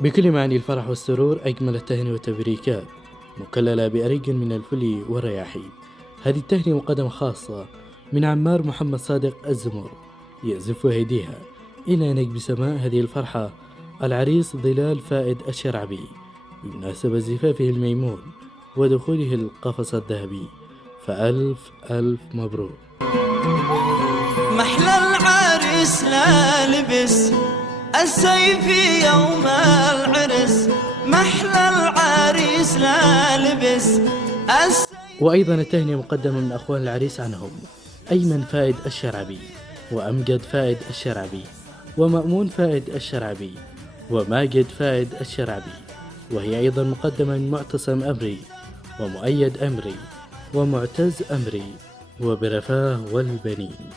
بكل معاني الفرح والسرور أجمل التهنئة والتبريكات مكللة بأريج من الفل والرياحين. هذه التهنئة مقدمة خاصة من عمار محمد صادق الزمر يزف هديها إلى نجم سماء هذه الفرحة العريس ظلال فائد الشرعبي بمناسبة زفافه الميمون ودخوله القفص الذهبي، فألف ألف مبروك. محلى العريس لا لبس السيف يوم العرس، محلى العريس لا لبس السيف. وأيضا التهنئة مقدمة من أخوان العريس عنهم أيمن فائد الشرعبي وأمجد فائد الشرعبي ومأمون فائد الشرعبي وماجد فائد الشرعبي، وهي أيضا مقدمة من معتصم أمري ومؤيد أمري ومعتز أمري وبرفاه والبنين.